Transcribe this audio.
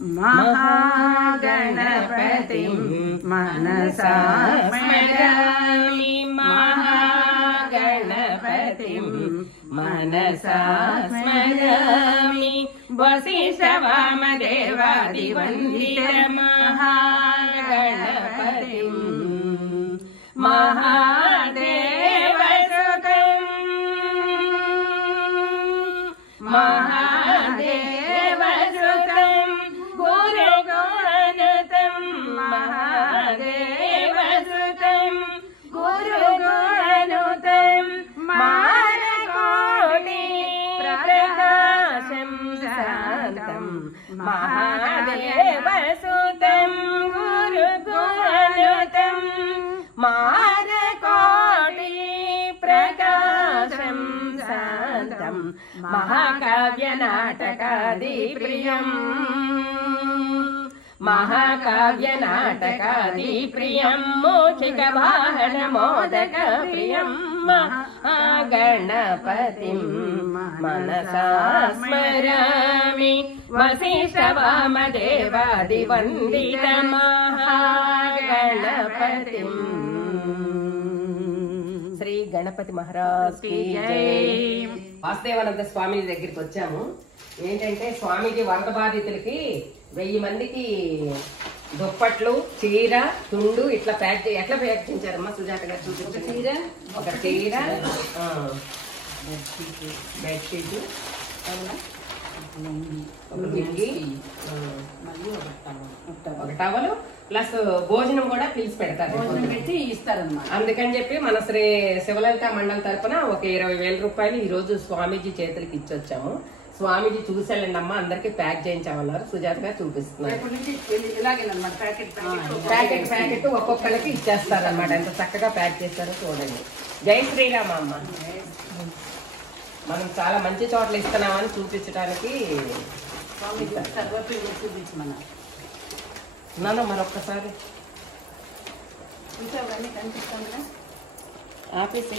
महागणपतिं मनसा स्मरामि महागणपतिं मनसा स्मरामि वसिष्ठवामदेवादिवन्दितं महागणपतिं महादेवसुतं महादेवसुतं गुरुगुणनुतं महादेवसुतं गुरुगुणनुतं मारकोटि प्रकाशं शान्तं महादेवसुतं गुरुगुणनुतं मारकोटि प्रकाशं शान्तं महाकाव्यनाटकादिप्रियम् महाकाव्यनाटकादिप्रियं मूषिकवाहनमोदकप्रियं महागणपतिं मनसा स्मरामि वसिष्ठवामदेवादिवन्दितं महागणपतिं। శ్రీ గణపతి మహారాజ్ కి జై. వాసుదేవానంద స్వామి దగ్గరికి వచ్చాము. ఏంటంటే స్వామిజీ వరద బాధితులకి 1000 మందికి దుప్పట్లు, చీర, తుండు ఇట్లా ఎట్లా ప్యాక్ చేశారమ్మా సుజాత గారు చూపించారు. ఒక చీర, బెడ్షీట్, ఒక టవలు ప్లస్ భోజనం కూడా పిలిచి పెడతారు, ఇస్తారన్నమాట. అందుకని చెప్పి మన శ్రీ శివలలిత మండలి తరఫున ఒక 20,000 రూపాయలు ఈ రోజు స్వామీజీ చేతులకి ఇచ్చొచ్చాము. స్వామీజీ చూసేళ్ళండి అమ్మ, అందరికి ప్యాక్ చేయించామన్నారు. సుజాత గారు చూపిస్తున్నారు. ప్యాకెట్ ఒక్కొక్కరికి ఇచ్చేస్తారనమాట. ఎంత చక్కగా ప్యాక్ చేస్తారో చూడండి. జై శ్రీరామ అమ్మ. మనం చాలా మంచి చోట్ల ఇస్తున్నామని చూపించడానికి చూపించమన్నా మరొక్కసారి ఆపేసి